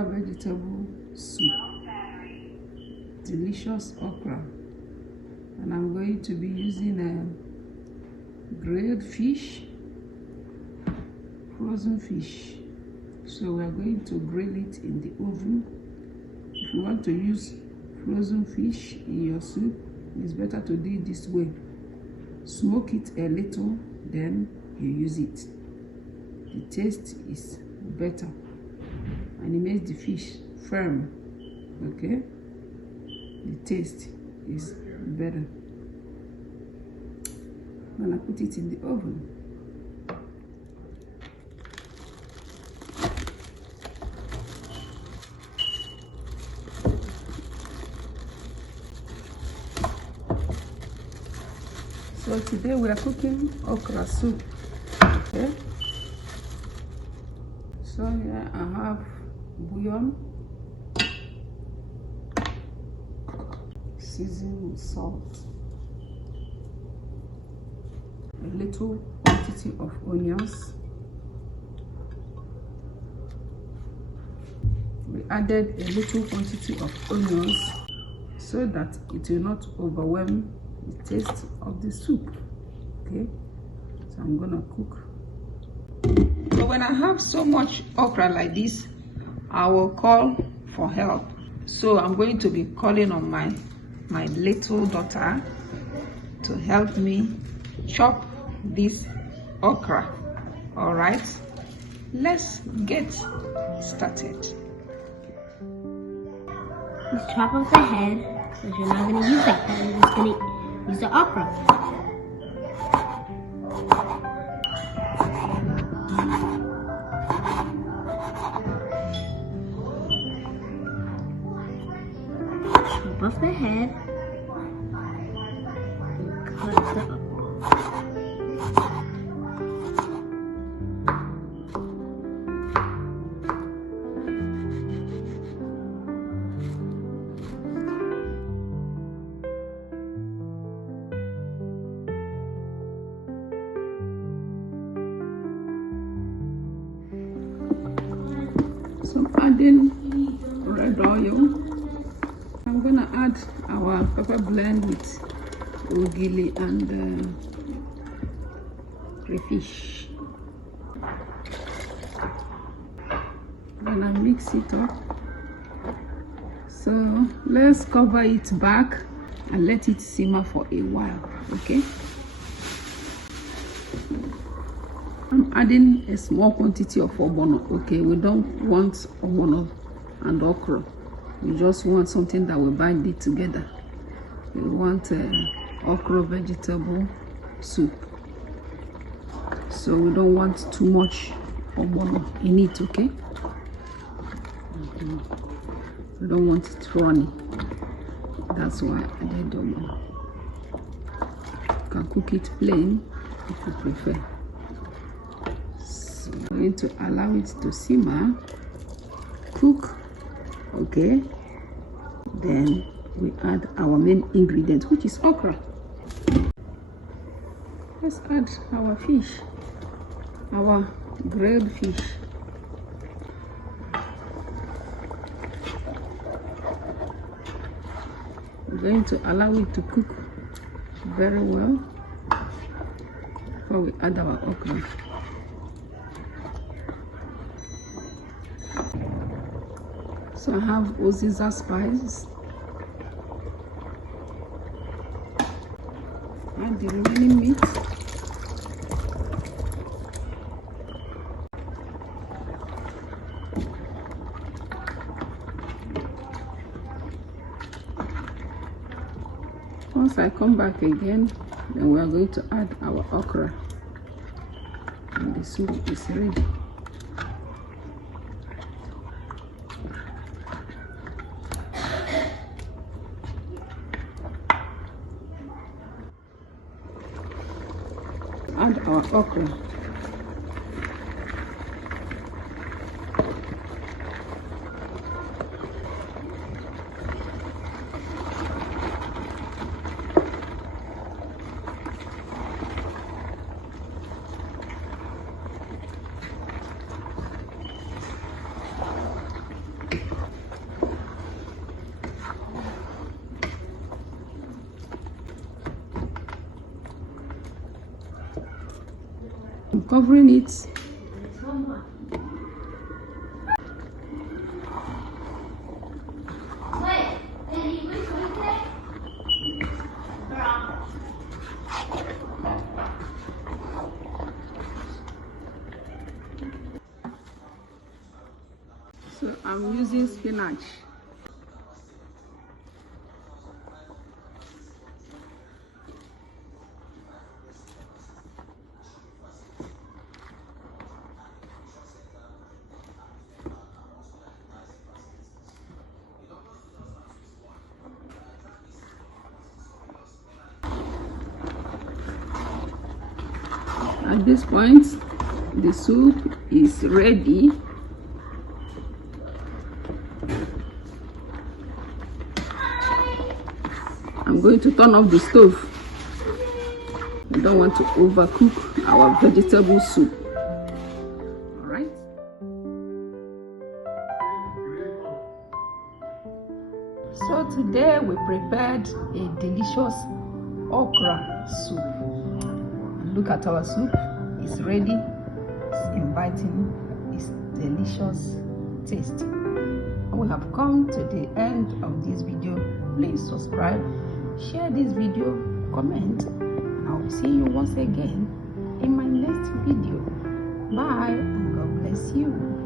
okra vegetable soup. Delicious okra. And I'm going to be using a grilled fish, frozen fish. So we are going to grill it in the oven. If you want to use frozen fish in your soup, it's better to do it this way. Smoke it a little, then you use it. The taste is better and it makes the fish firm. Okay, the taste is better. I'm gonna put it in the oven. So today we are cooking okra soup. Okay. So here I have bouillon, seasoned with salt, a little quantity of onions. We added a little quantity of onions so that it will not overwhelm the taste of the soup. Okay, so I'm gonna cook. So when I have so much okra like this, I will call for help. So I'm going to be calling on my little daughter to help me chop this okra. All right, let's get started. Let's chop off the head, because you're not going to use that head. You're just going to use the okra. Chop off the head. Cut the okra. So I'm adding red oil. I'm gonna add our pepper blend with ogili and crayfish. I'm gonna mix it up. So let's cover it back and let it simmer for a while. Okay. I'm adding a small quantity of ogbono. Okay, we don't want ogbono and okra. We just want something that will bind it together. We want okra vegetable soup. So we don't want too much ogbono in it, okay? We don't want it runny. That's why I did ogbono. You can cook it plain if you prefer. So I'm going to allow it to simmer, cook. Okay, then we add our main ingredient, which is okra. Let's add our fish, our grilled fish. We're going to allow it to cook very well before we add our okra. So I have Uziza spice. Add the remaining meat. Once I come back again, then we are going to add our okra. And the soup is ready. Add our okra. I'm covering it. So I'm using spinach. At this point, the soup is ready. I'm going to turn off the stove. I don't want to overcook our vegetable soup. All right. So today we prepared a delicious okra soup. Look at our soup. It's ready. It's inviting. It's delicious taste. We have come to the end of this video. Please subscribe, share this video, comment, and I will see you once again in my next video. Bye and God bless you.